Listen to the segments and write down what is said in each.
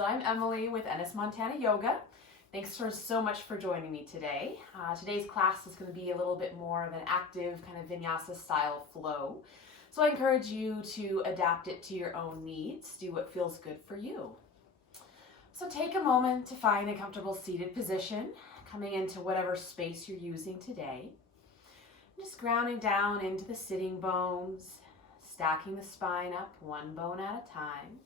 So I'm Emily with Ennis Montana Yoga. Thanks so much for joining me today. Today's class is going to be a little bit more of an active kind of vinyasa style flow. So I encourage you to adapt it to your own needs. Do what feels good for you. So take a moment to find a comfortable seated position, coming into whatever space you're using today. Just grounding down into the sitting bones, stacking the spine up one bone at a time.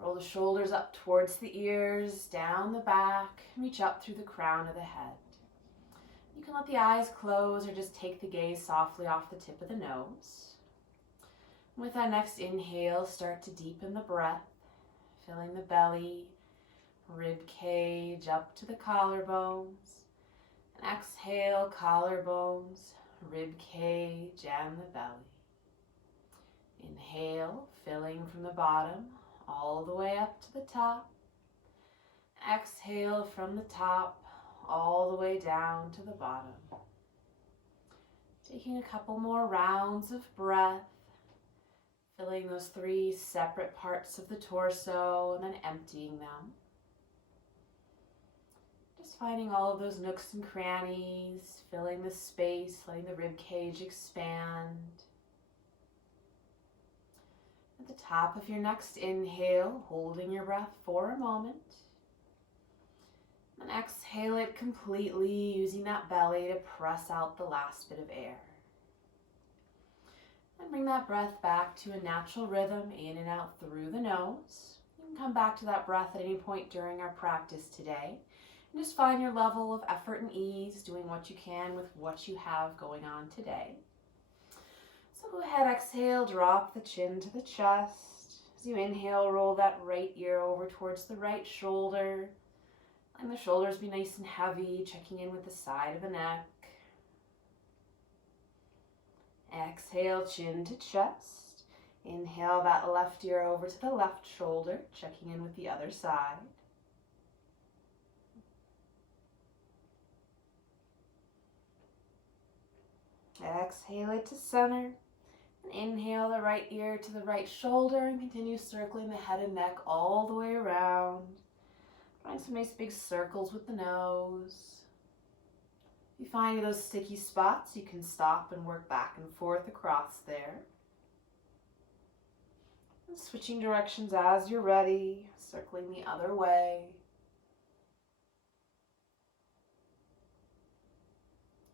Roll the shoulders up towards the ears, down the back, reach up through the crown of the head. You can let the eyes close or just take the gaze softly off the tip of the nose. With that next inhale, start to deepen the breath, filling the belly, rib cage up to the collarbones. And exhale, collarbones, rib cage, and the belly. Inhale, filling from the bottom all the way up to the top. Exhale from the top all the way down to the bottom. Taking a couple more rounds of breath, filling those three separate parts of the torso and then emptying them. Just finding all of those nooks and crannies, filling the space, letting the rib cage expand. At the top of your next inhale, holding your breath for a moment. And exhale it completely, using that belly to press out the last bit of air. And bring that breath back to a natural rhythm, in and out through the nose. You can come back to that breath at any point during our practice today. And just find your level of effort and ease, doing what you can with what you have going on today. So go ahead, exhale, drop the chin to the chest. As you inhale, roll that right ear over towards the right shoulder. Letting the shoulders be nice and heavy, checking in with the side of the neck. Exhale, chin to chest. Inhale that left ear over to the left shoulder, checking in with the other side. Exhale it to center. And inhale the right ear to the right shoulder and continue circling the head and neck all the way around. Drawing some nice big circles with the nose. If you find those sticky spots, you can stop and work back and forth across there. And switching directions as you're ready, circling the other way.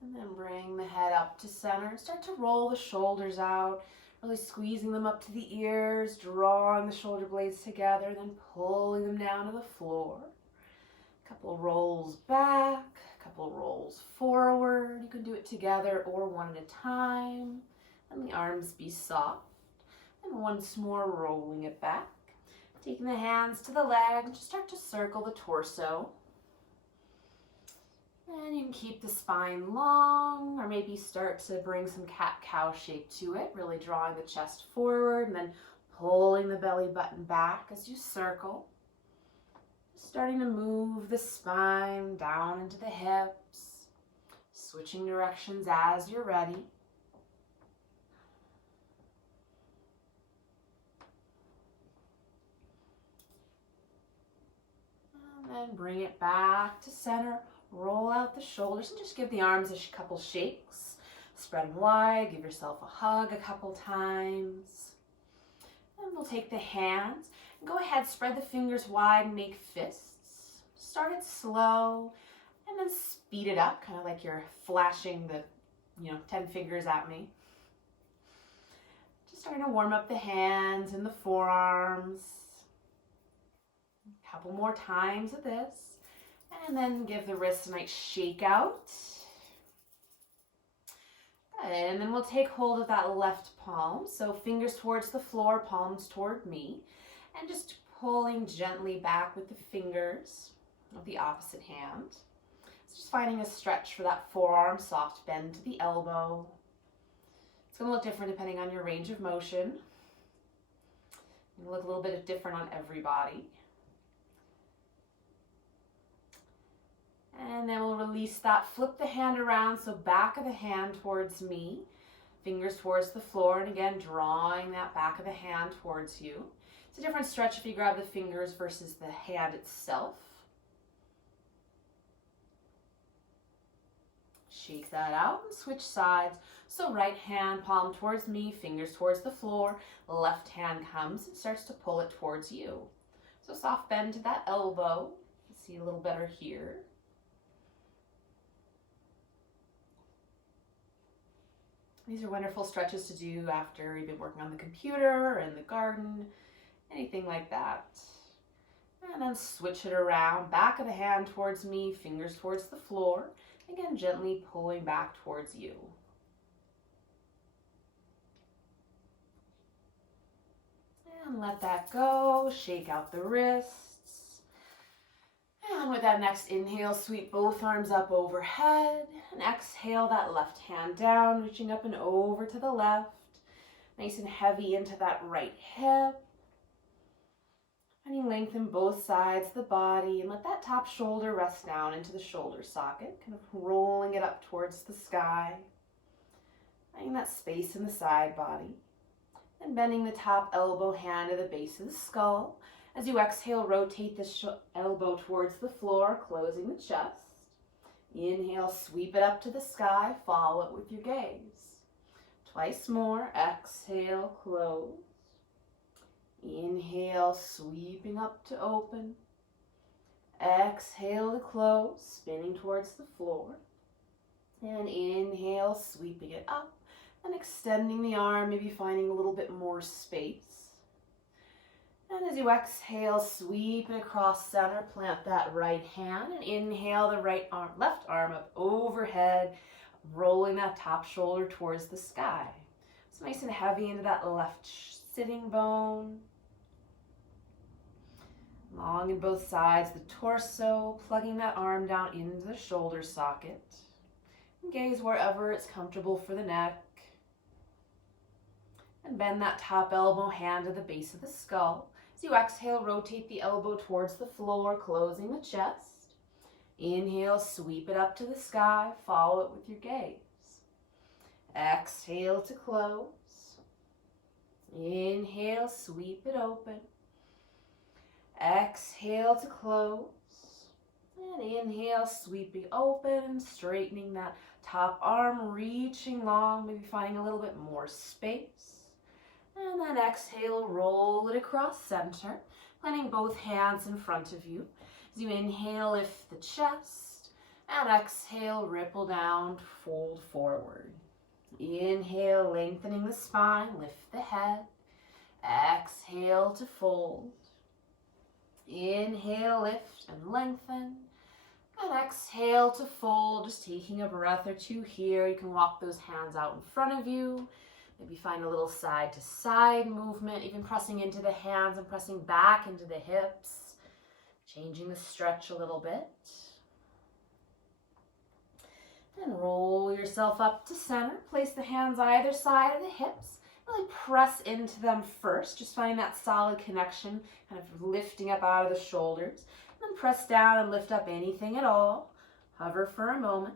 And then bring the head up to center. Start to roll the shoulders out, really squeezing them up to the ears, drawing the shoulder blades together, then pulling them down to the floor. A couple rolls back, a couple rolls forward. You can do it together or one at a time. And the arms be soft. And once more, rolling it back. Taking the hands to the legs, just start to circle the torso. And you can keep the spine long, or maybe start to bring some cat-cow shape to it, really drawing the chest forward and then pulling the belly button back as you circle. Starting to move the spine down into the hips, switching directions as you're ready. And then bring it back to center. Roll out the shoulders and just give the arms a couple shakes. Spread them wide, give yourself a hug a couple times. And we'll take the hands and go ahead, spread the fingers wide and make fists. Start it slow and then speed it up, kind of like you're flashing the 10 fingers at me. Just starting to warm up the hands and the forearms. A couple more times of this. And then give the wrists a nice shake out. And then we'll take hold of that left palm. So fingers towards the floor, palms toward me. And just pulling gently back with the fingers of the opposite hand. So just finding a stretch for that forearm, soft bend to the elbow. It's going to look different depending on your range of motion. It'll look a little bit different on everybody. And then we'll release that, flip the hand around, so back of the hand towards me, fingers towards the floor, and again, drawing that back of the hand towards you. It's a different stretch if you grab the fingers versus the hand itself. Shake that out and switch sides. So right hand, palm towards me, fingers towards the floor. Left hand comes and starts to pull it towards you. So soft bend to that elbow. You can see a little better here. These are wonderful stretches to do after you've been working on the computer or in the garden, anything like that. And then switch it around, back of the hand towards me, fingers towards the floor. Again, gently pulling back towards you. And let that go, shake out the wrists. And with that next inhale, sweep both arms up overhead. And exhale that left hand down, reaching up and over to the left. Nice and heavy into that right hip. And you lengthen both sides of the body and let that top shoulder rest down into the shoulder socket, kind of rolling it up towards the sky. Finding that space in the side body. And bending the top elbow hand to the base of the skull. As you exhale, rotate the elbow towards the floor, closing the chest. Inhale, sweep it up to the sky, follow it with your gaze. Twice more, exhale, close. Inhale, sweeping up to open. Exhale to close, spinning towards the floor. And inhale, sweeping it up and extending the arm, maybe finding a little bit more space. And as you exhale, sweep it across center, plant that right hand and inhale the left arm up overhead, rolling that top shoulder towards the sky. So nice and heavy into that left sitting bone. Long in both sides, the torso, plugging that arm down into the shoulder socket. And gaze wherever it's comfortable for the neck. And bend that top elbow hand to the base of the skull. As you exhale, rotate the elbow towards the floor, closing the chest. Inhale, sweep it up to the sky, follow it with your gaze. Exhale to close. Inhale, sweep it open. Exhale to close. And inhale, sweeping open, straightening that top arm, reaching long, maybe finding a little bit more space. And then exhale, roll it across center, planting both hands in front of you. As you inhale, lift the chest, and exhale, ripple down, fold forward. Inhale, lengthening the spine, lift the head. Exhale to fold. Inhale, lift and lengthen. And exhale to fold, just taking a breath or two here. You can walk those hands out in front of you. Maybe find a little side to side movement, even pressing into the hands and pressing back into the hips. Changing the stretch a little bit. And roll yourself up to center. Place the hands either side of the hips. Really press into them first, just finding that solid connection, kind of lifting up out of the shoulders. And then press down and lift up anything at all. Hover for a moment.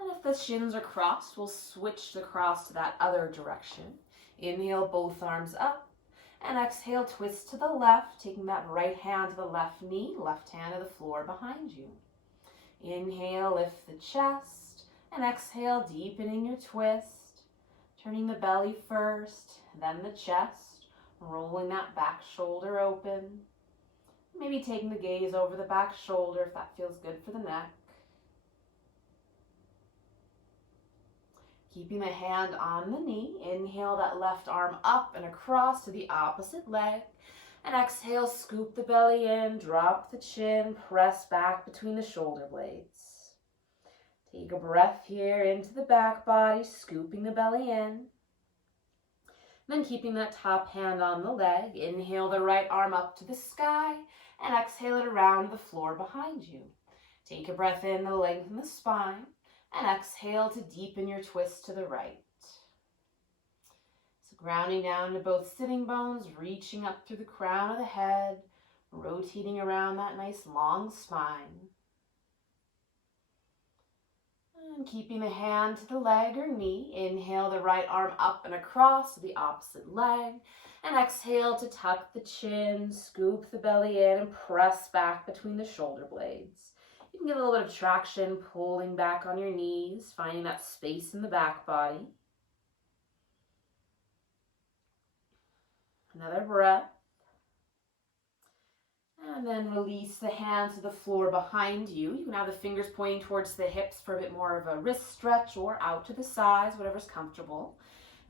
And if the shins are crossed, we'll switch the cross to that other direction. Inhale, both arms up. And exhale, twist to the left, taking that right hand to the left knee, left hand to the floor behind you. Inhale, lift the chest. And exhale, deepening your twist. Turning the belly first, then the chest, rolling that back shoulder open. Maybe taking the gaze over the back shoulder if that feels good for the neck. Keeping the hand on the knee, inhale that left arm up and across to the opposite leg. And exhale, scoop the belly in, drop the chin, press back between the shoulder blades. Take a breath here into the back body, scooping the belly in. Then keeping that top hand on the leg, inhale the right arm up to the sky and exhale it around to the floor behind you. Take a breath in to lengthen the spine and exhale to deepen your twist to the right. So grounding down to both sitting bones, reaching up through the crown of the head, rotating around that nice long spine. And keeping the hand to the leg or knee, inhale the right arm up and across to the opposite leg. And exhale to tuck the chin, scoop the belly in, and press back between the shoulder blades. You can get a little bit of traction, pulling back on your knees, finding that space in the back body. Another breath. And then release the hands to the floor behind you. You can have the fingers pointing towards the hips for a bit more of a wrist stretch or out to the sides, whatever's comfortable.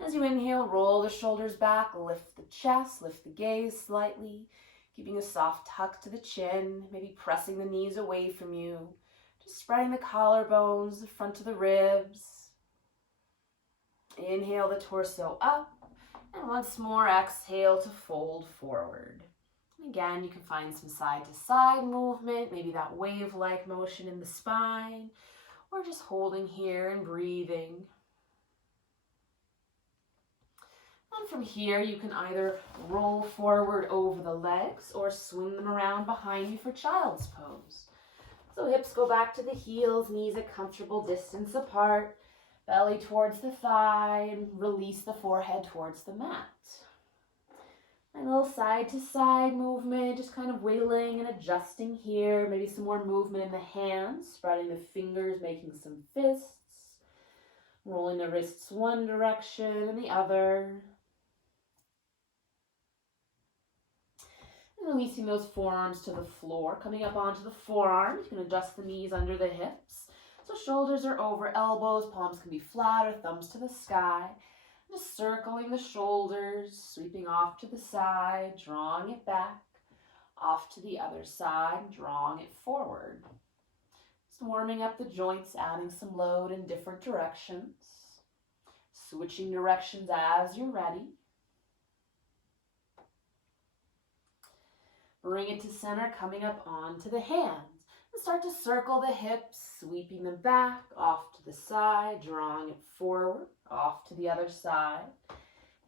As you inhale, roll the shoulders back, lift the chest, lift the gaze slightly, keeping a soft tuck to the chin, maybe pressing the knees away from you. Just spreading the collarbones, the front of the ribs. Inhale the torso up, and once more exhale to fold forward. Again, you can find some side-to-side movement, maybe that wave-like motion in the spine, or just holding here and breathing. And from here, you can either roll forward over the legs or swing them around behind you for child's pose. So hips go back to the heels, knees a comfortable distance apart, belly towards the thigh, and release the forehead towards the mat. A little side-to-side movement, just kind of wiggling and adjusting here. Maybe some more movement in the hands, spreading the fingers, making some fists. Rolling the wrists one direction and the other. And releasing those forearms to the floor, coming up onto the forearms. You can adjust the knees under the hips. So shoulders are over elbows, palms can be flat or thumbs to the sky. Just circling the shoulders, sweeping off to the side, drawing it back, off to the other side, drawing it forward. Just warming up the joints, adding some load in different directions. Switching directions as you're ready. Bring it to center, coming up onto the hands. And start to circle the hips, sweeping them back, off to the side, drawing it forward, off to the other side.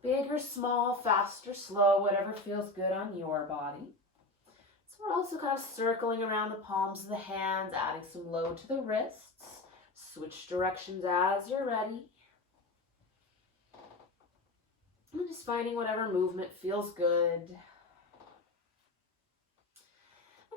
Big or small, fast or slow, whatever feels good on your body. So we're also kind of circling around the palms of the hands, adding some load to the wrists. Switch directions as you're ready. And just finding whatever movement feels good.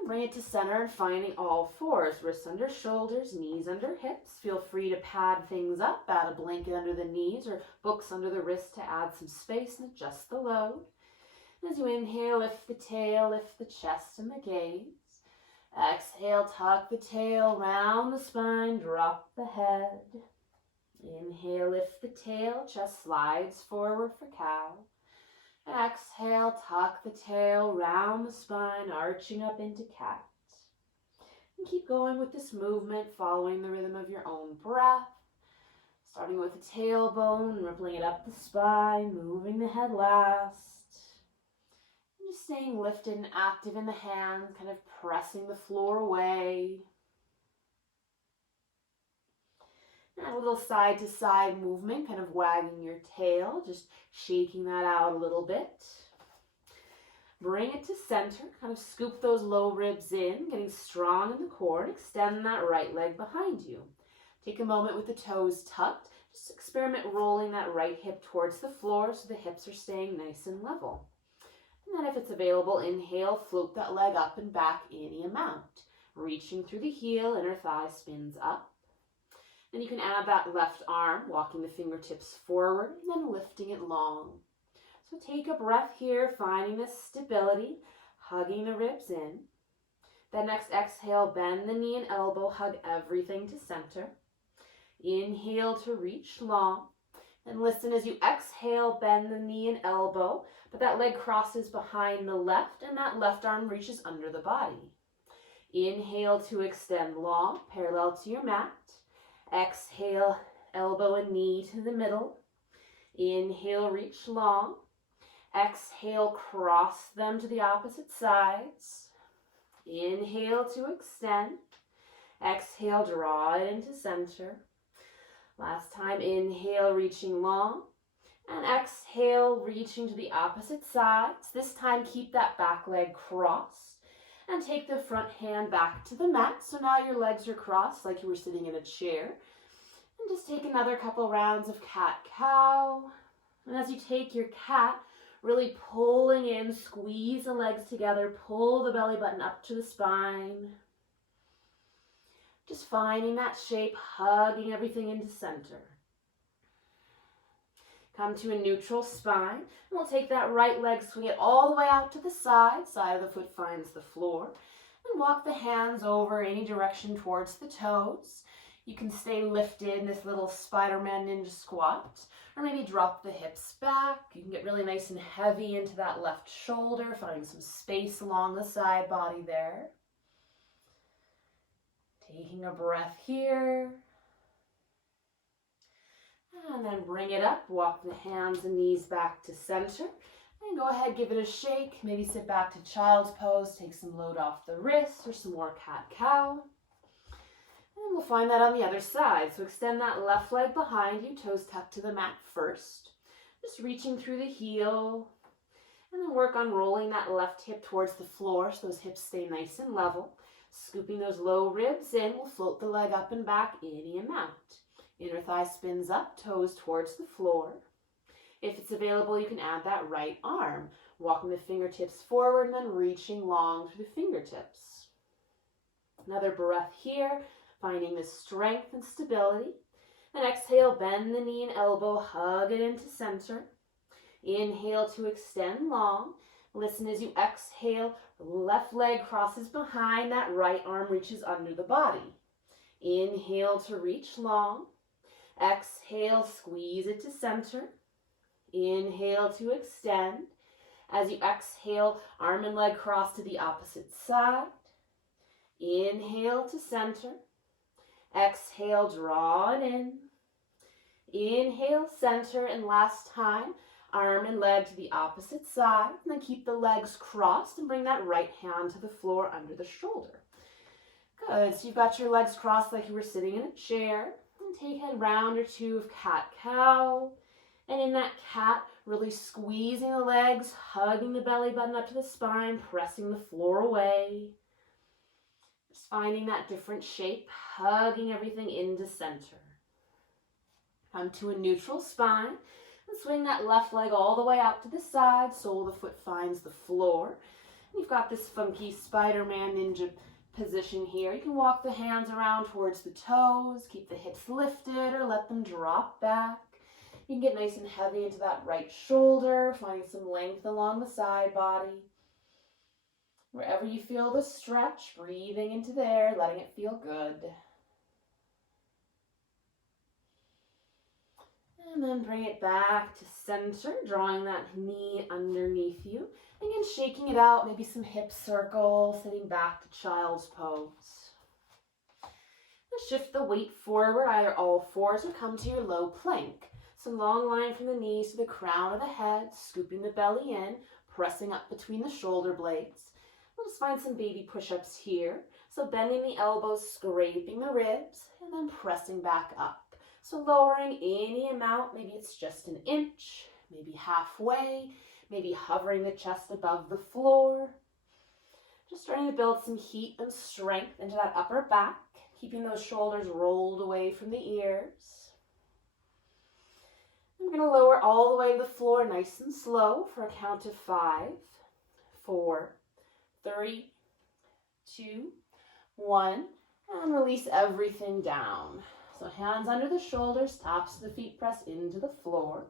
Bring it to center and finding all fours, wrists under shoulders, knees under hips. Feel free to pad things up, add a blanket under the knees or books under the wrists to add some space and adjust the load. And as you inhale, lift the tail, lift the chest and the gaze. Exhale, tuck the tail, round the spine, drop the head. Inhale, lift the tail, chest slides forward for cow. Exhale, tuck the tail, round the spine, arching up into cat. And keep going with this movement, following the rhythm of your own breath. Starting with the tailbone, rippling it up the spine, moving the head last. And just staying lifted and active in the hands, kind of pressing the floor away. And a little side-to-side movement, kind of wagging your tail, just shaking that out a little bit. Bring it to center, kind of scoop those low ribs in, getting strong in the core, and extend that right leg behind you. Take a moment with the toes tucked. Just experiment rolling that right hip towards the floor so the hips are staying nice and level. And then if it's available, inhale, float that leg up and back any amount. Reaching through the heel, inner thigh spins up. Then you can add that left arm, walking the fingertips forward, and then lifting it long. So take a breath here, finding this stability, hugging the ribs in. Then next exhale, bend the knee and elbow, hug everything to center. Inhale to reach long. And listen as you exhale, bend the knee and elbow, but that leg crosses behind the left, and that left arm reaches under the body. Inhale to extend long, parallel to your mat. Exhale, elbow and knee to the middle. Inhale, reach long. Exhale, cross them to the opposite sides. Inhale to extend. Exhale, draw it into center. Last time, inhale, reaching long. And exhale, reaching to the opposite sides. This time, keep that back leg crossed. And take the front hand back to the mat. So now your legs are crossed like you were sitting in a chair. And just take another couple rounds of cat-cow. And as you take your cat, really pulling in, squeeze the legs together, pull the belly button up to the spine. Just finding that shape, hugging everything into center. Come to a neutral spine, and we'll take that right leg, swing it all the way out to the side. Side of the foot finds the floor. And walk the hands over any direction towards the toes. You can stay lifted in this little Spider-Man ninja squat, or maybe drop the hips back. You can get really nice and heavy into that left shoulder, finding some space along the side body there. Taking a breath here. And then bring it up, walk the hands and knees back to center. And go ahead, give it a shake. Maybe sit back to child's pose, take some load off the wrist, or some more cat-cow. And we'll find that on the other side. So extend that left leg behind you, toes tucked to the mat first. Just reaching through the heel. And then work on rolling that left hip towards the floor so those hips stay nice and level. Scooping those low ribs in, we'll float the leg up and back any amount. Inner thigh spins up, toes towards the floor. If it's available, you can add that right arm, walking the fingertips forward and then reaching long through the fingertips. Another breath here, finding the strength and stability. And exhale, bend the knee and elbow, hug it into center. Inhale to extend long. Listen as you exhale, left leg crosses behind, that right arm reaches under the body. Inhale to reach long. Exhale, squeeze it to center. Inhale to extend. As you exhale, arm and leg cross to the opposite side. Inhale to center. Exhale, draw it in. Inhale, center, and last time, arm and leg to the opposite side. And then keep the legs crossed and bring that right hand to the floor under the shoulder. Good, so you've got your legs crossed like you were sitting in a chair. And take a round or two of cat-cow. And in that cat, really squeezing the legs, hugging the belly button up to the spine, pressing the floor away. Just finding that different shape, hugging everything into center. Come to a neutral spine and swing that left leg all the way out to the side, sole of the foot finds the floor. And you've got this funky Spider-Man ninja position here. You can walk the hands around towards the toes, keep the hips lifted or let them drop back. You can get nice and heavy into that right shoulder, finding some length along the side body. Wherever you feel the stretch, breathing into there, letting it feel good. And then bring it back to center, drawing that knee underneath you. Again, shaking it out, maybe some hip circle, sitting back to child's pose. Now shift the weight forward, either all fours or come to your low plank. So long line from the knees to the crown of the head, scooping the belly in, pressing up between the shoulder blades. We'll just find some baby push-ups here. So bending the elbows, scraping the ribs, and then pressing back up. So lowering any amount, maybe it's just an inch, maybe halfway, maybe hovering the chest above the floor. Just starting to build some heat and strength into that upper back, keeping those shoulders rolled away from the ears. I'm going to lower all the way to the floor nice and slow for a count of 5, 4, 3, 2, 1, and release everything down. So hands under the shoulders, tops of the feet press into the floor.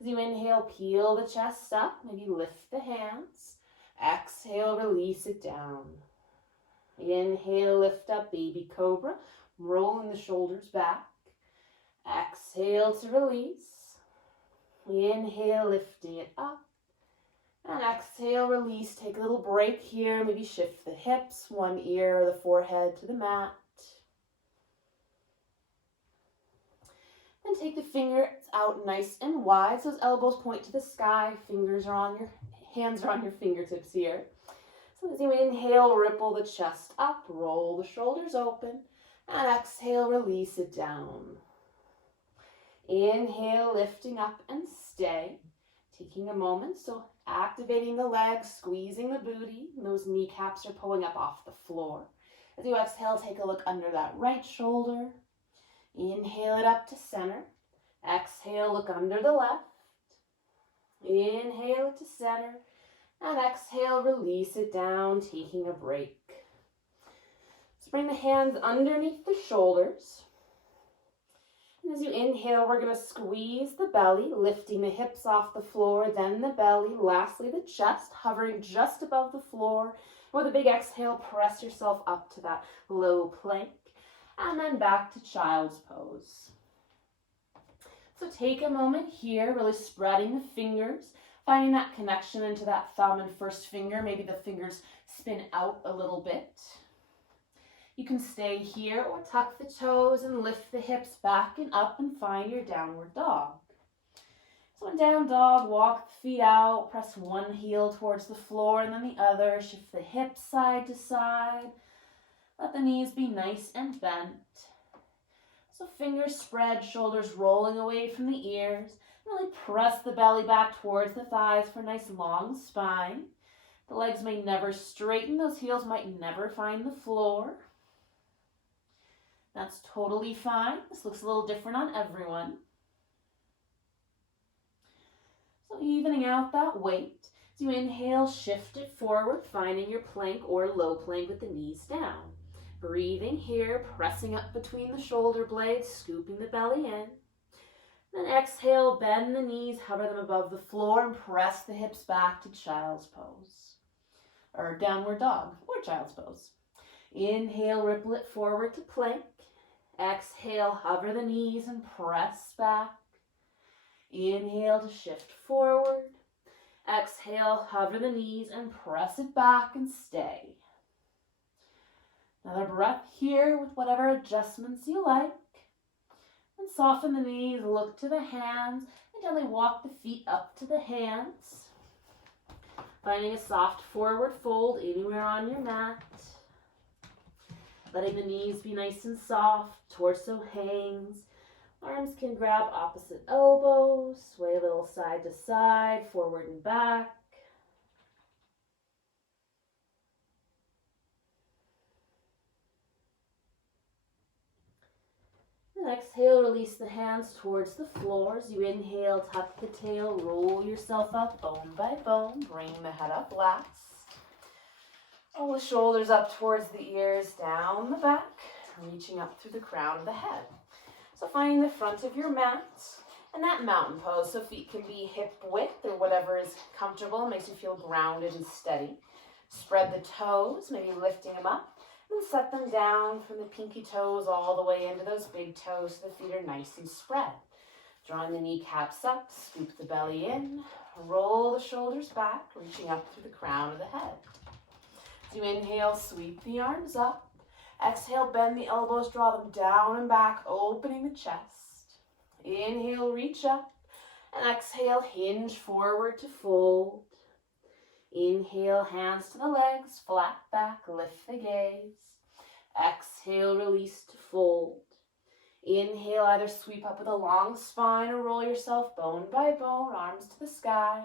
As you inhale, peel the chest up, maybe lift the hands. Exhale, release it down. Inhale, lift up, baby cobra, rolling the shoulders back. Exhale to release. Inhale, lifting it up. And exhale, release. Take a little break here. Maybe shift the hips, one ear or the forehead to the mat. And take the fingers out nice and wide. So those elbows point to the sky. Hands are on your fingertips here. So as you inhale, ripple the chest up, roll the shoulders open. And exhale, release it down. Inhale, lifting up and stay. Taking a moment, so activating the legs, squeezing the booty. And those kneecaps are pulling up off the floor. As you exhale, take a look under that right shoulder. Inhale it up to center. Exhale, look under the left. Inhale it to center. And exhale, release it down, taking a break. So bring the hands underneath the shoulders. And as you inhale, we're going to squeeze the belly, lifting the hips off the floor, then the belly, lastly the chest, hovering just above the floor. With a big exhale, press yourself up to that low plank, and then back to child's pose. So take a moment here, really spreading the fingers, finding that connection into that thumb and first finger. Maybe the fingers spin out a little bit. You can stay here or tuck the toes and lift the hips back and up and find your downward dog. So in down dog, walk the feet out, press one heel towards the floor and then the other. Shift the hips side to side. Let the knees be nice and bent. So fingers spread, shoulders rolling away from the ears. Really press the belly back towards the thighs for a nice long spine. The legs may never straighten. Those heels might never find the floor. That's totally fine. This looks a little different on everyone. So evening out that weight. As you inhale, shift it forward, finding your plank or low plank with the knees down. Breathing here, pressing up between the shoulder blades, scooping the belly in. Then exhale, bend the knees, hover them above the floor, and press the hips back to child's pose. Or downward dog, or child's pose. Inhale, ripple it forward to plank. Exhale, hover the knees and press back. Inhale to shift forward. Exhale, hover the knees and press it back and stay. Another breath here with whatever adjustments you like. And soften the knees, look to the hands, and gently walk the feet up to the hands. Finding a soft forward fold anywhere on your mat. Letting the knees be nice and soft, torso hangs. Arms can grab opposite elbows, sway a little side to side, forward and back. And exhale, release the hands towards the floor. As you inhale, tuck the tail, roll yourself up bone by bone, bring the head up last. Roll the shoulders up towards the ears, down the back, reaching up through the crown of the head. So finding the front of your mat and that mountain pose, so feet can be hip width or whatever is comfortable, makes you feel grounded and steady. Spread the toes, maybe lifting them up, and set them down from the pinky toes all the way into those big toes so the feet are nice and spread. Drawing the kneecaps up, scoop the belly in, roll the shoulders back, reaching up through the crown of the head. As you inhale, sweep the arms up. Exhale, bend the elbows, draw them down and back, opening the chest. Inhale, reach up, and exhale, hinge forward to fold. Inhale, hands to the legs, flat back, lift the gaze. Exhale, release to fold. Inhale, either sweep up with a long spine or roll yourself bone by bone, arms to the sky.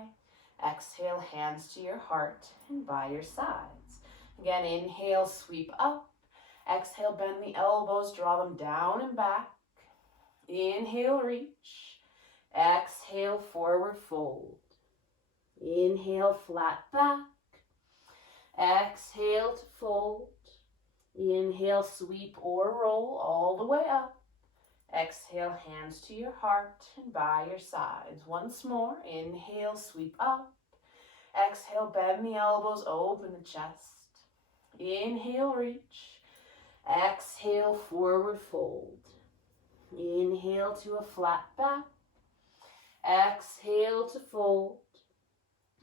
Exhale, hands to your heart and by your sides. Again, inhale, sweep up. Exhale, bend the elbows, draw them down and back. Inhale, reach. Exhale, forward fold. Inhale, flat back. Exhale to fold. Inhale, sweep or roll all the way up. Exhale, hands to your heart and by your sides. Once more, inhale, sweep up. Exhale, bend the elbows, open the chest. Inhale, reach. Exhale, forward fold. Inhale to a flat back. Exhale to fold.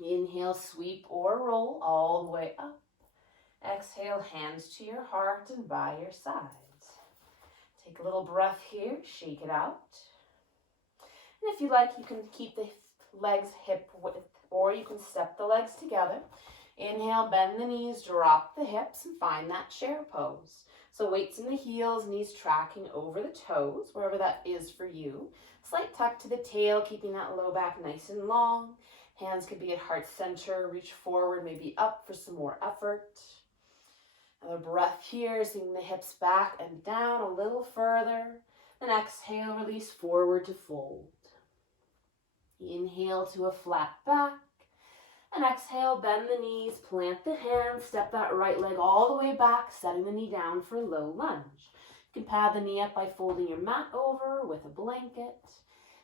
Inhale, sweep or roll all the way up. Exhale, hands to your heart and by your sides. Take a little breath here, shake it out. And if you like, you can keep the legs hip width, or you can step the legs together. Inhale, bend the knees, drop the hips, and find that chair pose. So weights in the heels, knees tracking over the toes, wherever that is for you. Slight tuck to the tail, keeping that low back nice and long. Hands could be at heart center, reach forward, maybe up for some more effort. Another breath here, seeing the hips back and down a little further. Then exhale, release forward to fold. Inhale to a flat back. And exhale, bend the knees, plant the hands, step that right leg all the way back, setting the knee down for a low lunge. You can pad the knee up by folding your mat over with a blanket.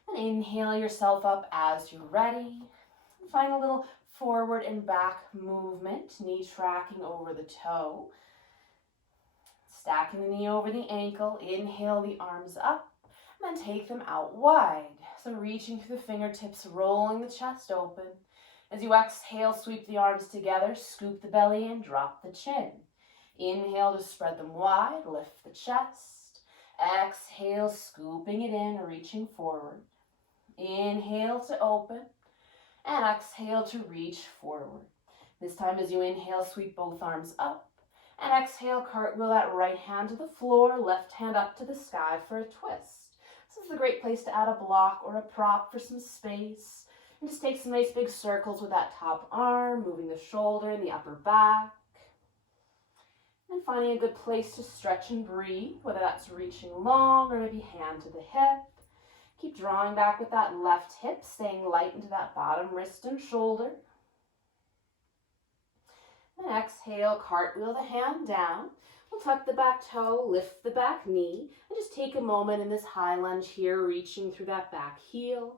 And inhale yourself up as you're ready. Find a little forward and back movement, knee tracking over the toe. Stacking the knee over the ankle, inhale the arms up, and then take them out wide. So reaching through the fingertips, rolling the chest open. As you exhale, sweep the arms together, scoop the belly in, drop the chin. Inhale to spread them wide, lift the chest. Exhale, scooping it in, reaching forward. Inhale to open, and exhale to reach forward. This time as you inhale, sweep both arms up. And exhale, cartwheel that right hand to the floor, left hand up to the sky for a twist. This is a great place to add a block or a prop for some space. And just take some nice big circles with that top arm, moving the shoulder and the upper back. And finding a good place to stretch and breathe, whether that's reaching long or maybe hand to the hip. Keep drawing back with that left hip, staying light into that bottom wrist and shoulder. And exhale, cartwheel the hand down. We'll tuck the back toe, lift the back knee, and just take a moment in this high lunge here, reaching through that back heel.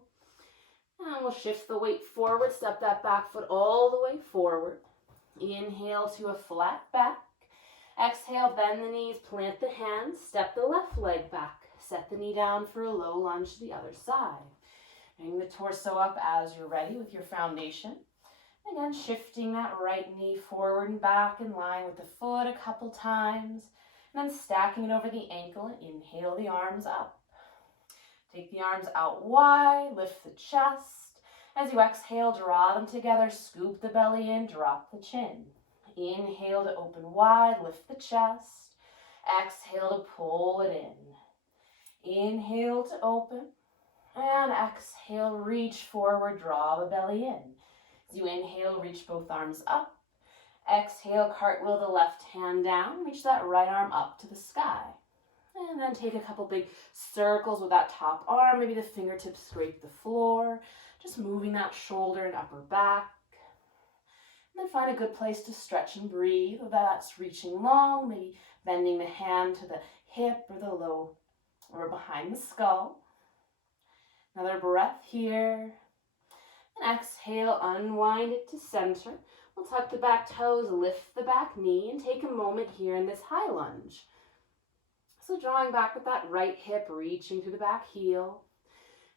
And we'll shift the weight forward, step that back foot all the way forward. Inhale to a flat back. Exhale, bend the knees, plant the hands, step the left leg back. Set the knee down for a low lunge to the other side. Bring the torso up as you're ready with your foundation. Again, shifting that right knee forward and back in line with the foot a couple times. And then stacking it over the ankle and inhale the arms up. Take the arms out wide, lift the chest. As you exhale, draw them together, scoop the belly in, drop the chin. Inhale to open wide, lift the chest. Exhale to pull it in. Inhale to open, and exhale, reach forward, draw the belly in. As you inhale, reach both arms up. Exhale, cartwheel the left hand down, reach that right arm up to the sky. And then take a couple big circles with that top arm, maybe the fingertips scrape the floor, just moving that shoulder and upper back. And then find a good place to stretch and breathe, whether that's reaching long, maybe bending the hand to the hip or the low or behind the skull. Another breath here. And exhale, unwind it to center. We'll tuck the back toes, lift the back knee, and take a moment here in this high lunge. So drawing back with that right hip, reaching through the back heel.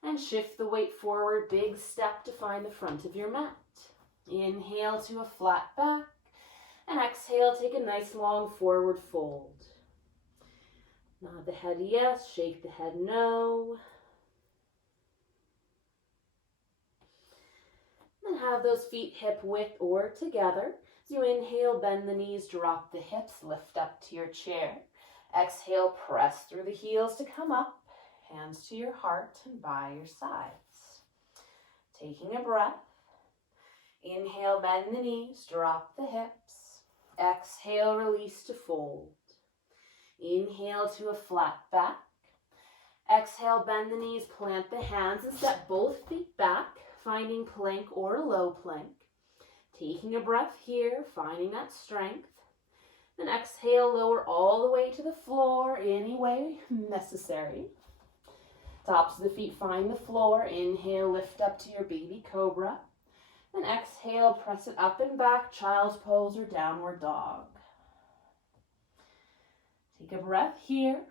And shift the weight forward, big step to find the front of your mat. Inhale to a flat back. And exhale, take a nice long forward fold. Nod the head yes, shake the head no. And have those feet hip width or together. As you inhale, bend the knees, drop the hips, lift up to your chair. Exhale, press through the heels to come up. Hands to your heart and by your sides. Taking a breath. Inhale, bend the knees, drop the hips. Exhale, release to fold. Inhale to a flat back. Exhale, bend the knees, plant the hands, and step both feet back, finding plank or a low plank. Taking a breath here, finding that strength. Then exhale, lower all the way to the floor, any way necessary. Tops of the feet find the floor. Inhale, lift up to your baby cobra. Then exhale, press it up and back, child's pose or downward dog. Take a breath here.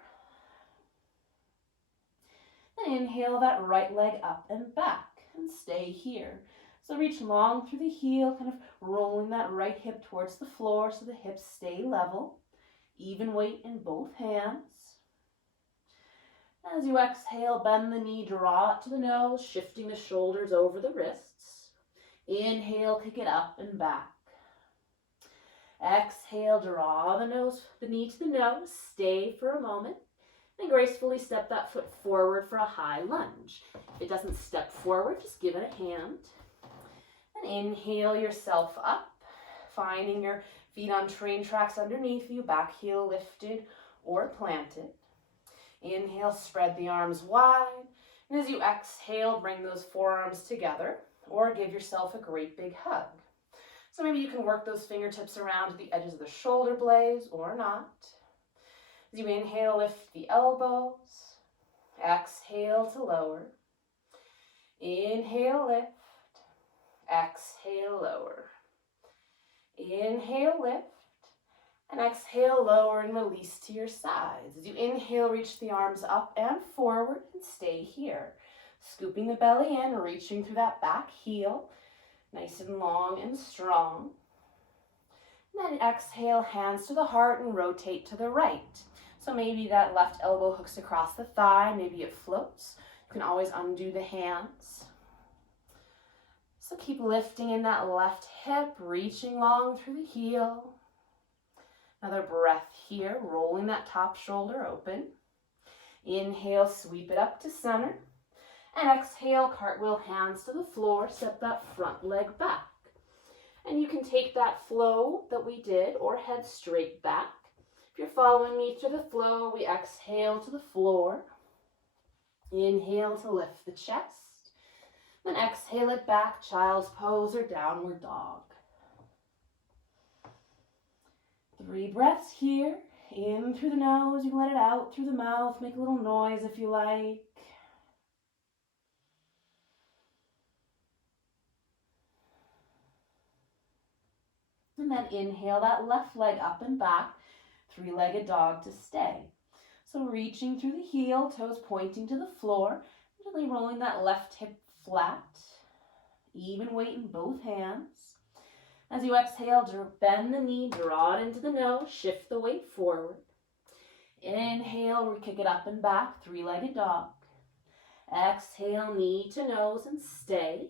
And inhale that right leg up and back and stay here. So reach long through the heel, kind of rolling that right hip towards the floor so the hips stay level. Even weight in both hands. As you exhale, bend the knee, draw it to the nose, shifting the shoulders over the wrists. Inhale, kick it up and back. Exhale, draw the knee to the nose, stay for a moment, and gracefully step that foot forward for a high lunge. If it doesn't step forward, just give it a hand. And inhale yourself up, finding your feet on train tracks underneath you, back heel lifted or planted. Inhale, spread the arms wide. And as you exhale, bring those forearms together or give yourself a great big hug. So maybe you can work those fingertips around to the edges of the shoulder blades or not. As you inhale, lift the elbows. Exhale to lower. Inhale, lift. Exhale, lower. Inhale, lift. And exhale, lower and release to your sides. As you inhale, reach the arms up and forward and stay here. Scooping the belly in, reaching through that back heel. Nice and long and strong. And then exhale, hands to the heart and rotate to the right. So maybe that left elbow hooks across the thigh, maybe it floats. You can always undo the hands. So keep lifting in that left hip, reaching long through the heel. Another breath here, rolling that top shoulder open. Inhale, sweep it up to center. And exhale, cartwheel hands to the floor, step that front leg back. And you can take that flow that we did or head straight back. If you're following me through the flow, we exhale to the floor. Inhale to lift the chest. Then exhale it back, child's pose or downward dog. 3 breaths here. In through the nose, you can let it out through the mouth. Make a little noise if you like. And then inhale that left leg up and back, 3-legged dog to stay. So reaching through the heel, toes pointing to the floor, gently rolling that left hip flat, even weight in both hands. As you exhale, bend the knee, draw it into the nose, shift the weight forward. Inhale, kick it up and back, 3-legged dog. Exhale, knee to nose and stay.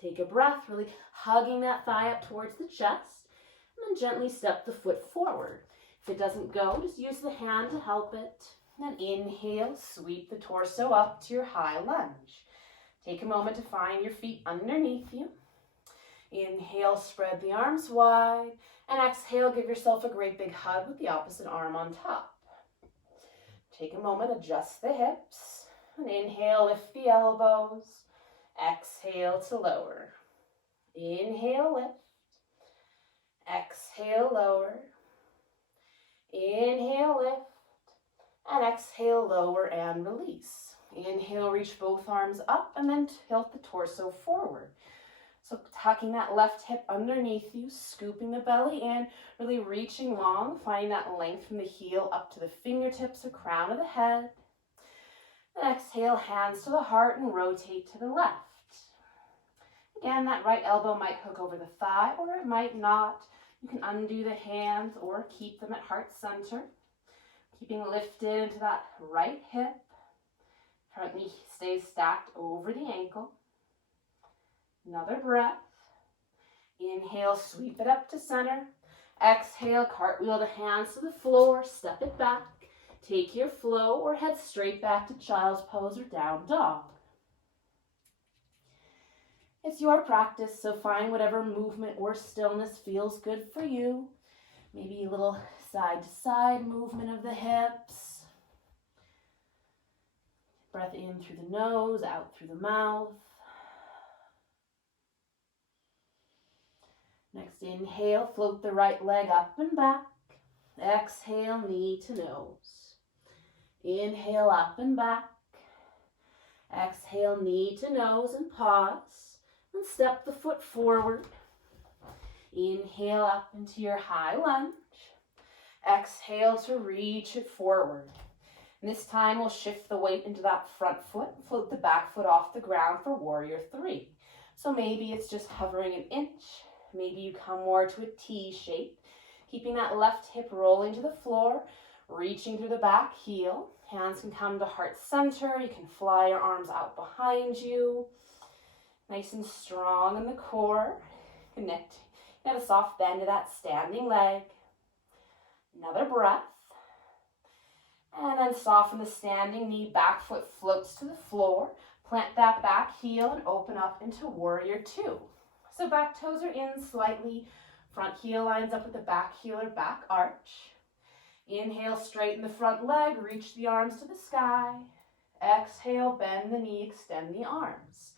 Take a breath, really hugging that thigh up towards the chest. And then gently step the foot forward. If it doesn't go, just use the hand to help it. And then inhale, sweep the torso up to your high lunge. Take a moment to find your feet underneath you. Inhale, spread the arms wide. And exhale, give yourself a great big hug with the opposite arm on top. Take a moment, adjust the hips. And inhale, lift the elbows. Exhale to lower. Inhale, lift. Exhale, lower. Inhale, lift. And exhale, lower and release. Inhale, reach both arms up and then tilt the torso forward. So tucking that left hip underneath you, scooping the belly in, really reaching long, finding that length from the heel up to the fingertips or crown of the head. And exhale, hands to the heart and rotate to the left. Again, that right elbow might hook over the thigh or it might not. You can undo the hands or keep them at heart center. Keeping lifted into that right hip. Front knee stays stacked over the ankle. Another breath. Inhale, sweep it up to center. Exhale, cartwheel the hands to the floor, step it back. Take your flow or head straight back to child's pose or down dog. It's your practice, so find whatever movement or stillness feels good for you. Maybe a little side to side movement of the hips. Breath in through the nose, out through the mouth. Next inhale, float the right leg up and back. Exhale, knee to nose. Inhale, up and back. Exhale, knee to nose and pause. And step the foot forward. Inhale up into your high lunge. Exhale to reach it forward. And this time we'll shift the weight into that front foot, float the back foot off the ground for warrior 3. So maybe it's just hovering an inch. Maybe you come more to a T shape, keeping that left hip rolling to the floor, reaching through the back heel. Hands can come to heart center. You can fly your arms out behind you. Nice and strong in the core. Connect. You have a soft bend to that standing leg. Another breath. And then soften the standing knee. Back foot floats to the floor. Plant that back heel and open up into warrior 2. So back toes are in slightly. Front heel lines up with the back heel or back arch. Inhale, straighten the front leg, reach the arms to the sky. Exhale, bend the knee, extend the arms.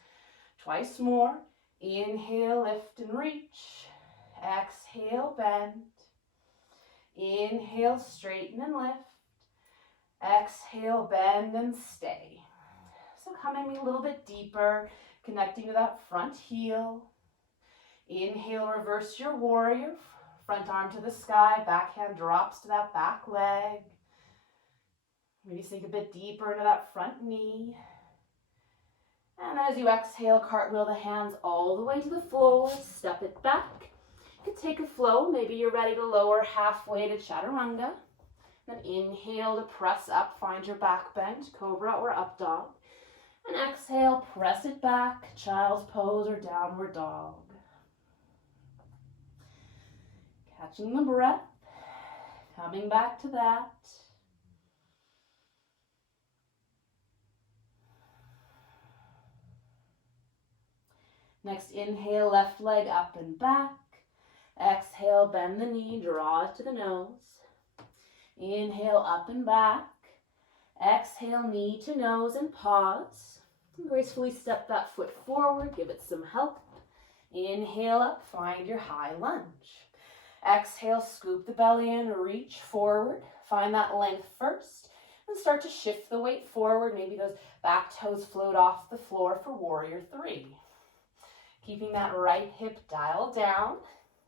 Twice more. Inhale, lift and reach. Exhale, bend. Inhale, straighten and lift. Exhale, bend and stay. So coming a little bit deeper, connecting to that front heel. Inhale, reverse your warrior. Front arm to the sky, back hand drops to that back leg. Maybe sink a bit deeper into that front knee. And as you exhale, cartwheel the hands all the way to the floor, step it back. You can take a flow, maybe you're ready to lower halfway to chaturanga. Then inhale to press up, find your back bend, cobra or up dog. And exhale, press it back, child's pose or downward dog. Catching the breath, coming back to that. Next, inhale, left leg up and back. Exhale, bend the knee, draw it to the nose. Inhale, up and back. Exhale, knee to nose and pause. And gracefully step that foot forward, give it some help. Inhale up, find your high lunge. Exhale, scoop the belly in, reach forward. Find that length first and start to shift the weight forward. Maybe those back toes float off the floor for warrior three. Keeping that right hip dialed down,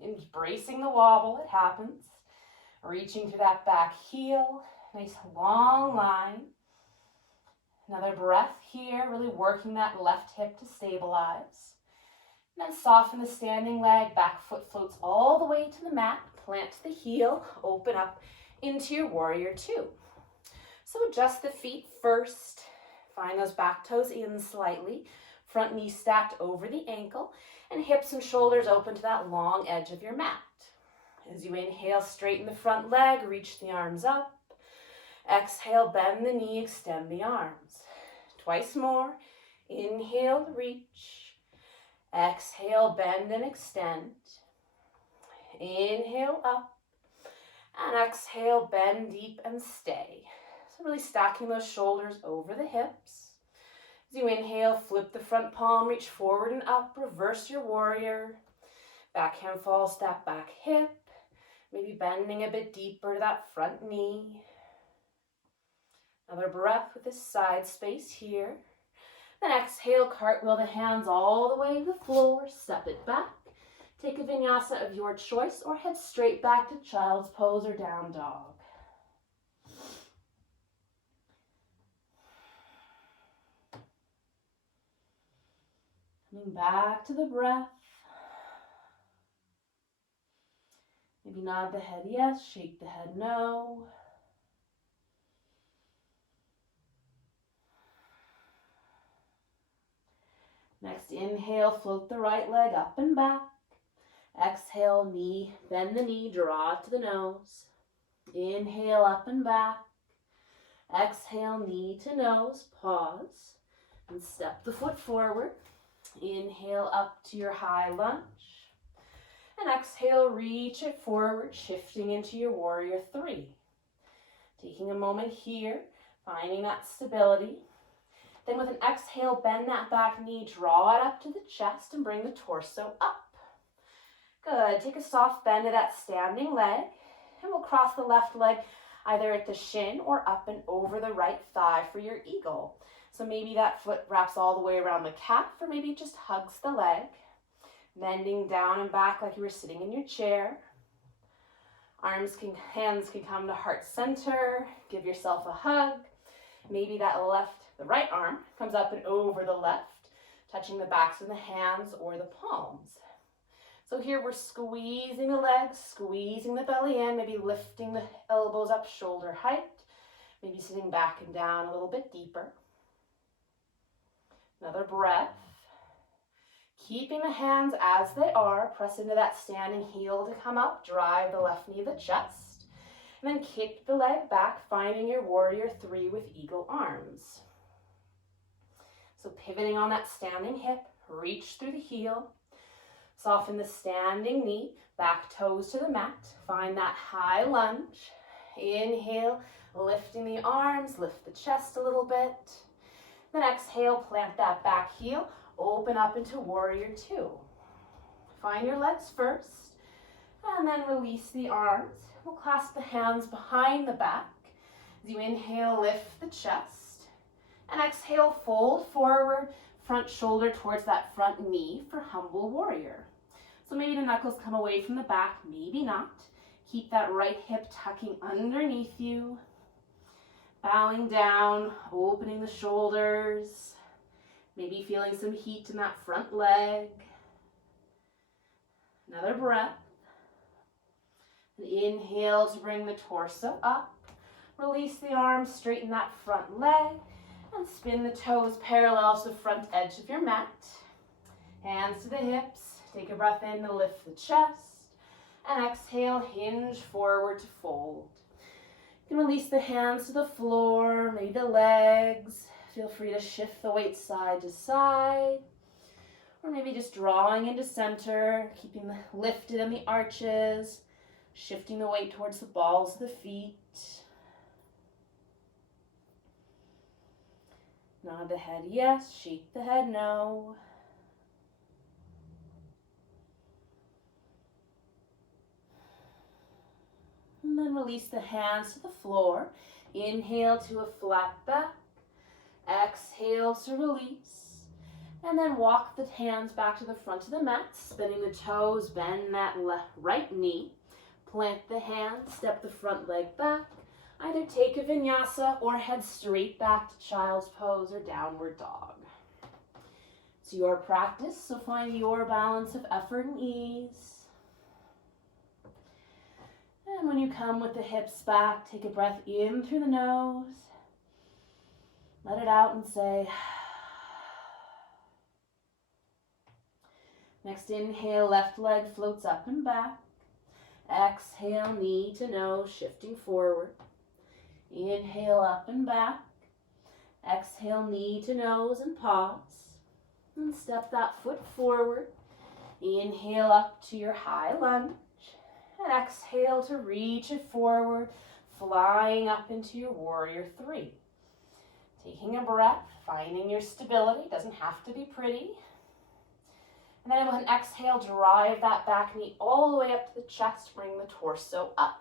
embracing the wobble, it happens. Reaching to that back heel, nice long line. Another breath here, really working that left hip to stabilize. And then soften the standing leg, back foot floats all the way to the mat, plant the heel, open up into your warrior two. So adjust the feet first, find those back toes in slightly. Front knee stacked over the ankle, and hips and shoulders open to that long edge of your mat. As you inhale, straighten the front leg, reach the arms up. Exhale, bend the knee, extend the arms. Twice more. Inhale, reach. Exhale, bend and extend. Inhale, up. And exhale, bend deep and stay. So really stacking those shoulders over the hips. As you inhale, flip the front palm, reach forward and up, reverse your warrior. Backhand falls, step back hip. Maybe bending a bit deeper to that front knee. Another breath with this side space here. Then exhale, cartwheel the hands all the way to the floor, step it back. Take a vinyasa of your choice or head straight back to child's pose or down dog. Coming back to the breath. Maybe nod the head yes, shake the head no. Next, inhale, float the right leg up and back. Exhale, knee, bend the knee, draw it to the nose. Inhale, up and back. Exhale, knee to nose, pause. And step the foot forward. Inhale up to your high lunge. And exhale, reach it forward, shifting into your warrior three. Taking a moment here, finding that stability. Then with an exhale, bend that back knee, draw it up to the chest and bring the torso up. Good, take a soft bend of that standing leg and we'll cross the left leg either at the shin or up and over the right thigh for your eagle. So maybe that foot wraps all the way around the calf or maybe it just hugs the leg. Bending down and back like you were sitting in your chair. Hands can come to heart center. Give yourself a hug. Maybe the right arm comes up and over the left, touching the backs of the hands or the palms. So here we're squeezing the legs, squeezing the belly in, maybe lifting the elbows up shoulder height, maybe sitting back and down a little bit deeper. Another breath. Keeping the hands as they are, press into that standing heel to come up, drive the left knee to the chest, and then kick the leg back, finding your warrior three with eagle arms. So pivoting on that standing hip, reach through the heel, soften the standing knee, back toes to the mat, find that high lunge. Inhale, lifting the arms, lift the chest a little bit. Then exhale, plant that back heel, open up into warrior two. Find your legs first, and then release the arms. We'll clasp the hands behind the back. As you inhale, lift the chest, and exhale, fold forward, front shoulder towards that front knee for humble warrior. So maybe the knuckles come away from the back, maybe not. Keep that right hip tucking underneath you. Bowing down, opening the shoulders. Maybe feeling some heat in that front leg. Another breath. And inhale to bring the torso up. Release the arms, straighten that front leg. And spin the toes parallel to the front edge of your mat. Hands to the hips. Take a breath in to lift the chest. And exhale, hinge forward to fold. You can release the hands to the floor, maybe the legs. Feel free to shift the weight side to side. Or maybe just drawing into center, keeping the lifted in the arches, shifting the weight towards the balls of the feet. Nod the head yes, shake the head no. And then release the hands to the floor. Inhale to a flat back. Exhale to release. And then walk the hands back to the front of the mat, spinning the toes, bend that right knee. Plant the hands, step the front leg back. Either take a vinyasa or head straight back to child's pose or downward dog. It's your practice, so find your balance of effort and ease. And when you come with the hips back, take a breath in through the nose. Let it out and say. Next inhale, left leg floats up and back. Exhale, knee to nose, shifting forward. Inhale, up and back. Exhale, knee to nose and pause. And step that foot forward. Inhale up to your high lunge. And exhale to reach it forward, flying up into your warrior three. Taking a breath, finding your stability. Doesn't have to be pretty. And then with an exhale, drive that back knee all the way up to the chest, bring the torso up.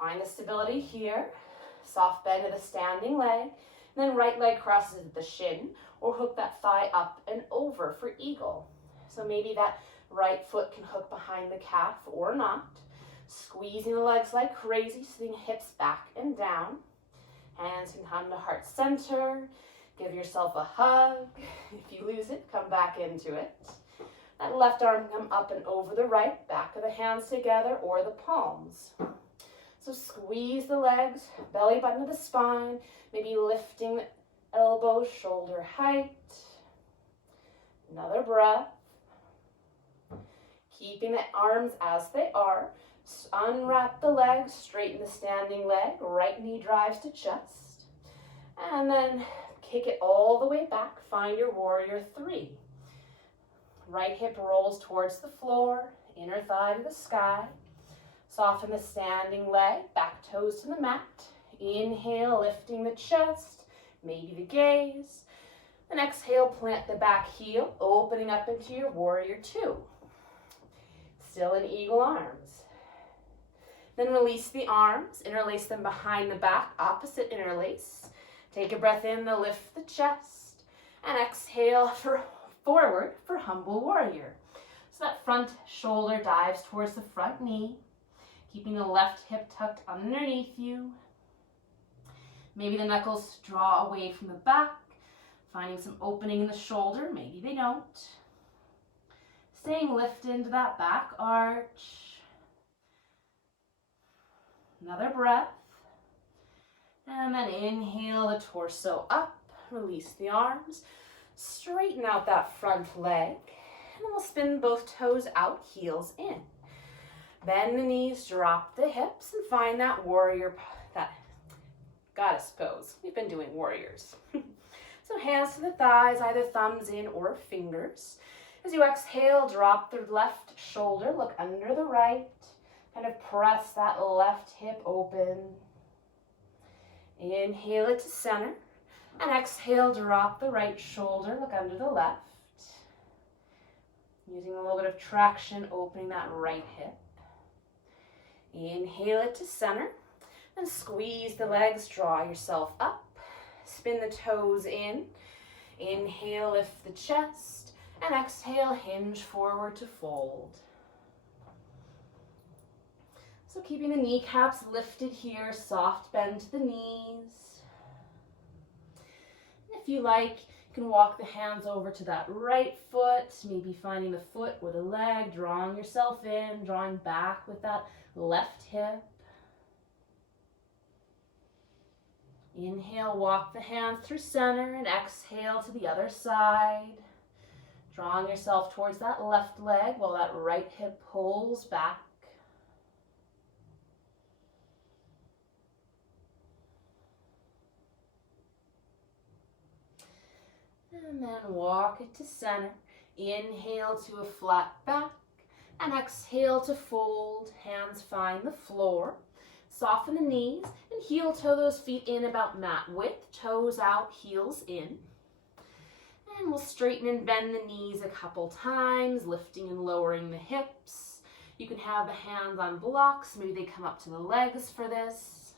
Find the stability here. Soft bend of the standing leg. And then right leg crosses the shin, or hook that thigh up and over for eagle. So maybe that right foot can hook behind the calf or not. Squeezing the legs like crazy, sitting hips back and down. Hands can come to heart center. Give yourself a hug. If you lose it, come back into it. That left arm can come up and over the right, back of the hands together or the palms. So squeeze the legs, belly button to the spine, maybe lifting the elbows, shoulder height. Another breath. Keeping the arms as they are. Unwrap the legs, straighten the standing leg, right knee drives to chest. And then kick it all the way back, find your warrior three. Right hip rolls towards the floor, inner thigh to the sky. Soften the standing leg, back toes to the mat. Inhale, lifting the chest, maybe the gaze. And exhale, plant the back heel, opening up into your warrior two. Still in eagle arms. Then release the arms, interlace them behind the back, opposite interlace. Take a breath in to lift the chest. And exhale for forward for humble warrior. So that front shoulder dives towards the front knee, keeping the left hip tucked underneath you. Maybe the knuckles draw away from the back, finding some opening in the shoulder. Maybe they don't. Staying lifted into that back arch. Another breath. And then inhale the torso up. Release the arms. Straighten out that front leg. And then we'll spin both toes out, heels in. Bend the knees, drop the hips, and find that warrior, that goddess pose. We've been doing warriors. So hands to the thighs, either thumbs in or fingers. As you exhale, drop the left shoulder, look under the right. Kind of press that left hip open. Inhale it to center. And exhale, drop the right shoulder, look under the left. Using a little bit of traction, opening that right hip. Inhale it to center. And squeeze the legs, draw yourself up. Spin the toes in. Inhale, lift the chest. And exhale, hinge forward to fold. So keeping the kneecaps lifted here, soft bend to the knees. If you like, you can walk the hands over to that right foot, maybe finding the foot or the leg, drawing yourself in, drawing back with that left hip. Inhale, walk the hands through center, and exhale to the other side. Drawing yourself towards that left leg while that right hip pulls back. And then walk it to center. Inhale to a flat back. And exhale to fold. Hands find the floor. Soften the knees and heel toe those feet in about mat width. Toes out, heels in. And we'll straighten and bend the knees a couple times, lifting and lowering the hips. You can have the hands on blocks. Maybe they come up to the legs for this.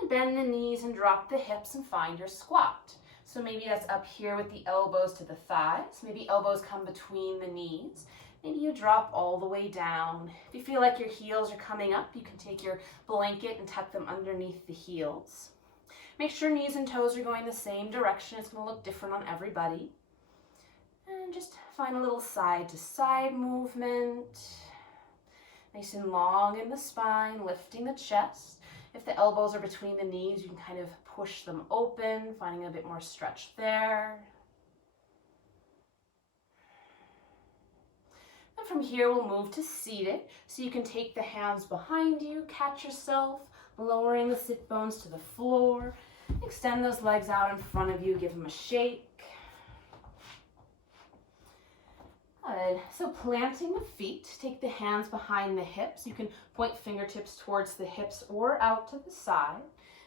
And bend the knees and drop the hips and find your squat. So maybe that's up here with the elbows to the thighs. Maybe elbows come between the knees. Maybe you drop all the way down. If you feel like your heels are coming up, you can take your blanket and tuck them underneath the heels. Make sure knees and toes are going the same direction. It's going to look different on everybody. And just find a little side to side movement. Nice and long in the spine, lifting the chest. If the elbows are between the knees, you can kind of push them open, finding a bit more stretch there. And from here, we'll move to seated. So you can take the hands behind you, catch yourself, lowering the sit bones to the floor. Extend those legs out in front of you, give them a shake. Good. So planting the feet, take the hands behind the hips. You can point fingertips towards the hips or out to the side.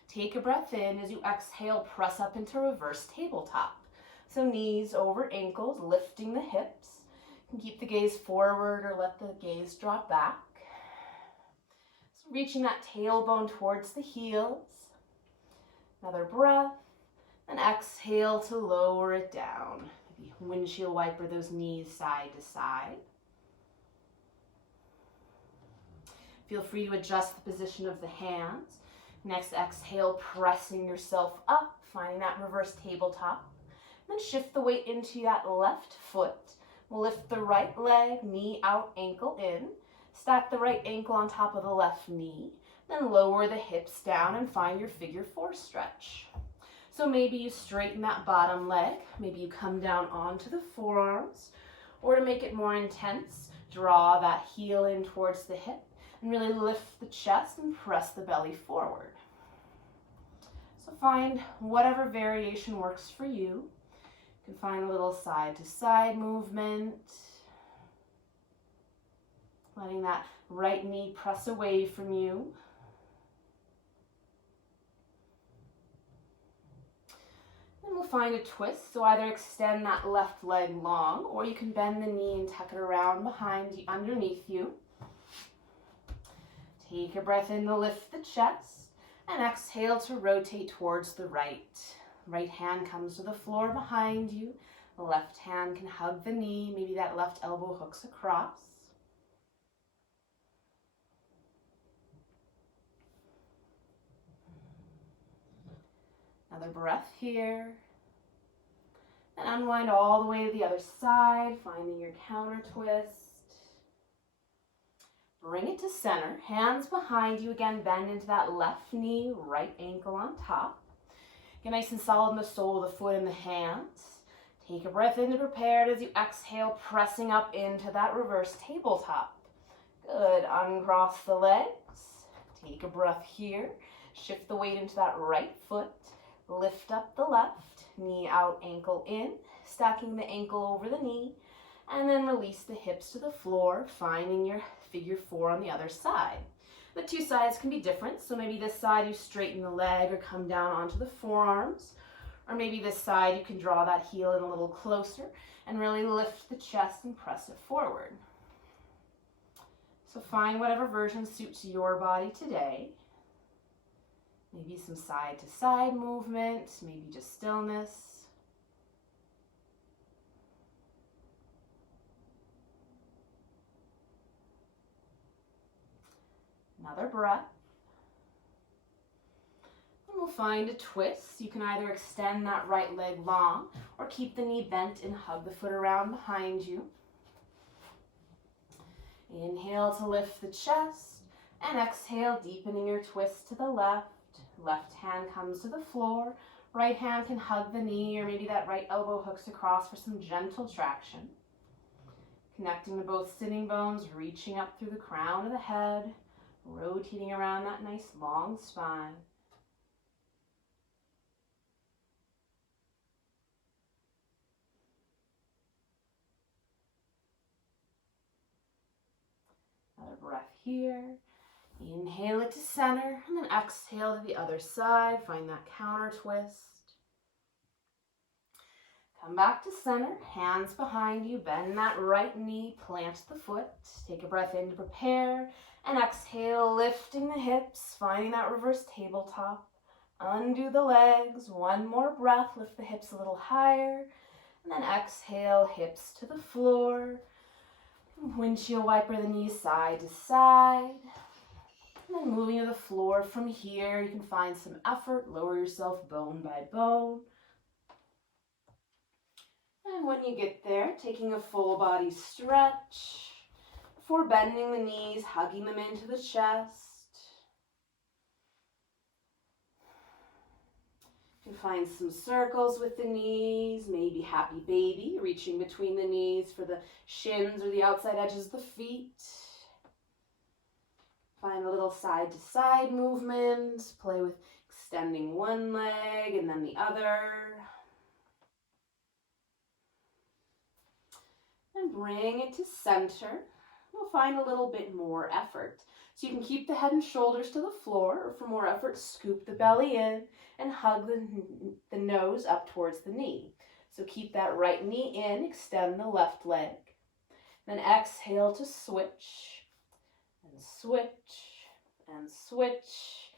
Take a breath in. As you exhale, press up into reverse tabletop. So knees over ankles, lifting the hips. You can keep the gaze forward or let the gaze drop back. So reaching that tailbone towards the heels. Another breath. And exhale to lower it down. Maybe windshield wiper those knees side to side. Feel free to adjust the position of the hands. Next exhale, pressing yourself up, finding that reverse tabletop. Then shift the weight into that left foot. We'll lift the right leg, knee out, ankle in. Stack the right ankle on top of the left knee. Then lower the hips down and find your figure four stretch. So maybe you straighten that bottom leg. Maybe you come down onto the forearms. Or to make it more intense, draw that heel in towards the hip and really lift the chest and press the belly forward. So find whatever variation works for you. You can find a little side to side movement. Letting that right knee press away from you. Then we'll find a twist, so either extend that left leg long, or you can bend the knee and tuck it around behind you, underneath you. Take a breath in to lift the chest, and exhale to rotate towards the right. Right hand comes to the floor behind you. The left hand can hug the knee, maybe that left elbow hooks across. Another breath here. And unwind all the way to the other side, finding your counter twist. Bring it to center, hands behind you. Again, bend into that left knee, right ankle on top. Get nice and solid in the sole of the foot and the hands. Take a breath in to prepare it as you exhale, pressing up into that reverse tabletop. Good, uncross the legs. Take a breath here. Shift the weight into that right foot. Lift up the left, knee out, ankle in, stacking the ankle over the knee, and then release the hips to the floor, finding your figure 4 on the other side. The two sides can be different, so maybe this side you straighten the leg or come down onto the forearms, or maybe this side you can draw that heel in a little closer and really lift the chest and press it forward. So find whatever version suits your body today. Maybe some side to side movement, maybe just stillness. Another breath. And we'll find a twist. You can either extend that right leg long or keep the knee bent and hug the foot around behind you. Inhale to lift the chest and exhale, deepening your twist to the left. Left hand comes to the floor. Right hand can hug the knee, or maybe that right elbow hooks across for some gentle traction. Connecting to both sitting bones, reaching up through the crown of the head, rotating around that nice long spine. Another breath here. Inhale it to center, and then exhale to the other side. Find that counter twist. Come back to center, hands behind you, bend that right knee, plant the foot. Take a breath in to prepare, and exhale, lifting the hips, finding that reverse tabletop. Undo the legs, one more breath, lift the hips a little higher, and then exhale, hips to the floor. Windshield wiper the knees side to side. And then moving to the floor from here, you can find some effort, lower yourself bone by bone. And when you get there, taking a full body stretch before bending the knees, hugging them into the chest. You can find some circles with the knees, maybe happy baby, reaching between the knees for the shins or the outside edges of the feet. Find a little side to side movement, play with extending one leg and then the other. And bring it to center. We'll find a little bit more effort. So you can keep the head and shoulders to the floor, or for more effort, scoop the belly in and hug the nose up towards the knee. So keep that right knee in, extend the left leg. Then exhale to switch. And switch, and switch,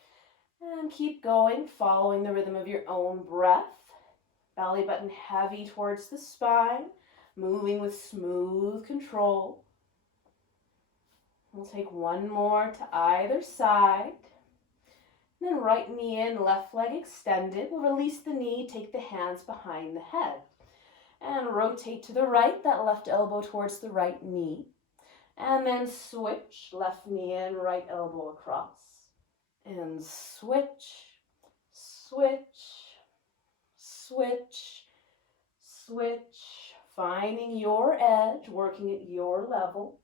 and keep going, following the rhythm of your own breath. Belly button heavy towards the spine, moving with smooth control. We'll take one more to either side. And then right knee in, left leg extended. We'll release the knee, take the hands behind the head. And rotate to the right, that left elbow towards the right knee. And then switch, left knee in, right elbow across. And switch, switch, switch, switch. Finding your edge, working at your level.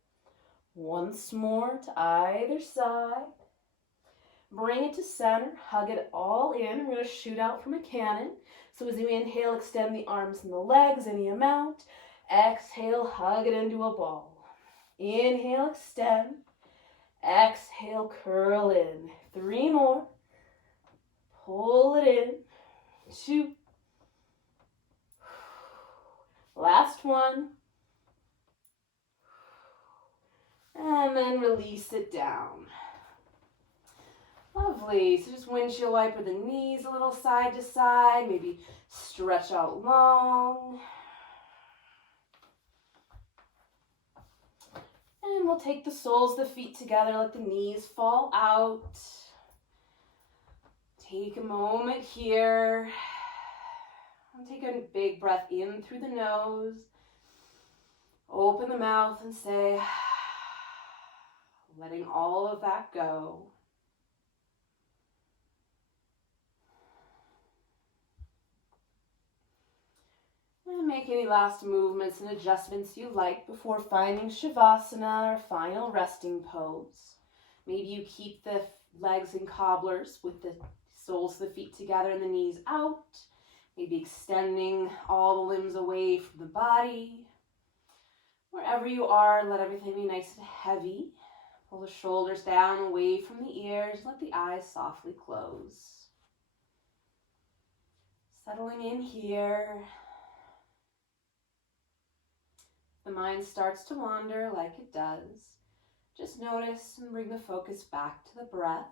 Once more to either side. Bring it to center, hug it all in. We're going to shoot out from a cannon. So as you inhale, extend the arms and the legs any amount. Exhale, hug it into a ball. Inhale, extend. Exhale, curl in. 3 more. Pull it in. 2. Last one. And then release it down. Lovely. So just windshield wiper the knees a little side to side. Maybe stretch out long. And we'll take the soles of the feet together, let the knees fall out. Take a moment here. And take a big breath in through the nose. Open the mouth and say, letting all of that go. And make any last movements and adjustments you like before finding Shavasana or final resting pose. Maybe you keep the legs in cobblers with the soles of the feet together and the knees out. Maybe extending all the limbs away from the body. Wherever you are, let everything be nice and heavy. Pull the shoulders down away from the ears. Let the eyes softly close. Settling in here. The mind starts to wander like it does. Just notice and bring the focus back to the breath.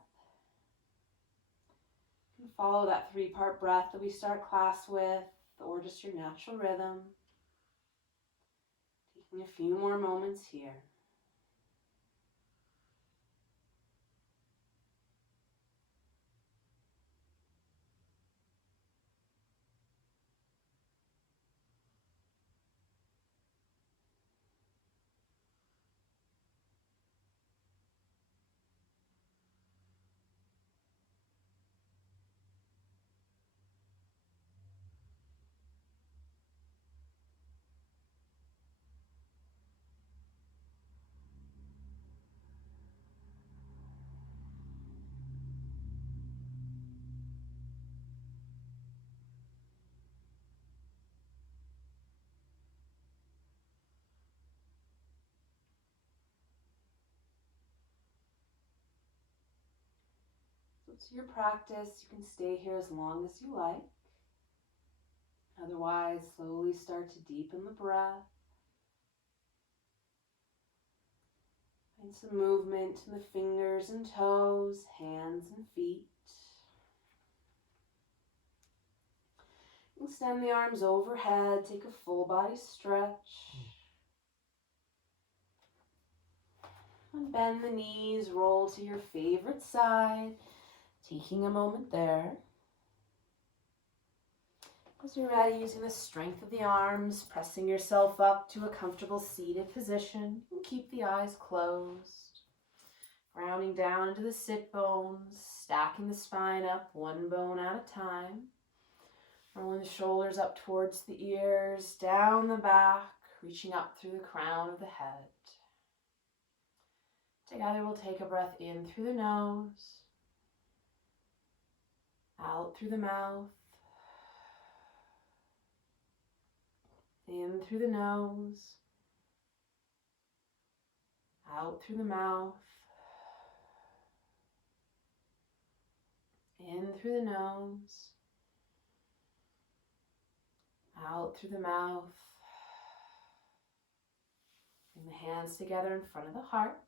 You can follow that 3-part breath that we start class with, or just your natural rhythm. Taking a few more moments here. So it's your practice. You can stay here as long as you like. Otherwise, slowly start to deepen the breath. Find some movement in the fingers and toes, hands and feet. Extend the arms overhead. Take a full body stretch. And bend the knees, roll to your favorite side. Taking a moment there. As you're ready, using the strength of the arms, pressing yourself up to a comfortable seated position. And keep the eyes closed. Rounding down into the sit bones, stacking the spine up one bone at a time. Rolling the shoulders up towards the ears, down the back, reaching up through the crown of the head. Together we'll take a breath in through the nose, out through the mouth, in through the nose, out through the mouth, in through the nose, out through the mouth. Bring the hands together in front of the heart.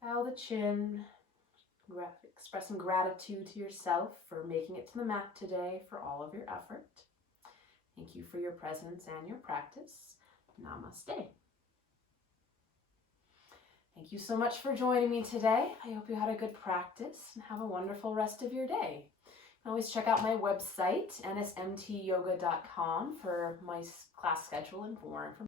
Bow the chin. Express some gratitude to yourself for making it to the mat today, for all of your effort. Thank you for your presence and your practice. Namaste. Thank you so much for joining me today. I hope you had a good practice and have a wonderful rest of your day. You can always check out my website, nsmtyoga.com, for my class schedule and for more information.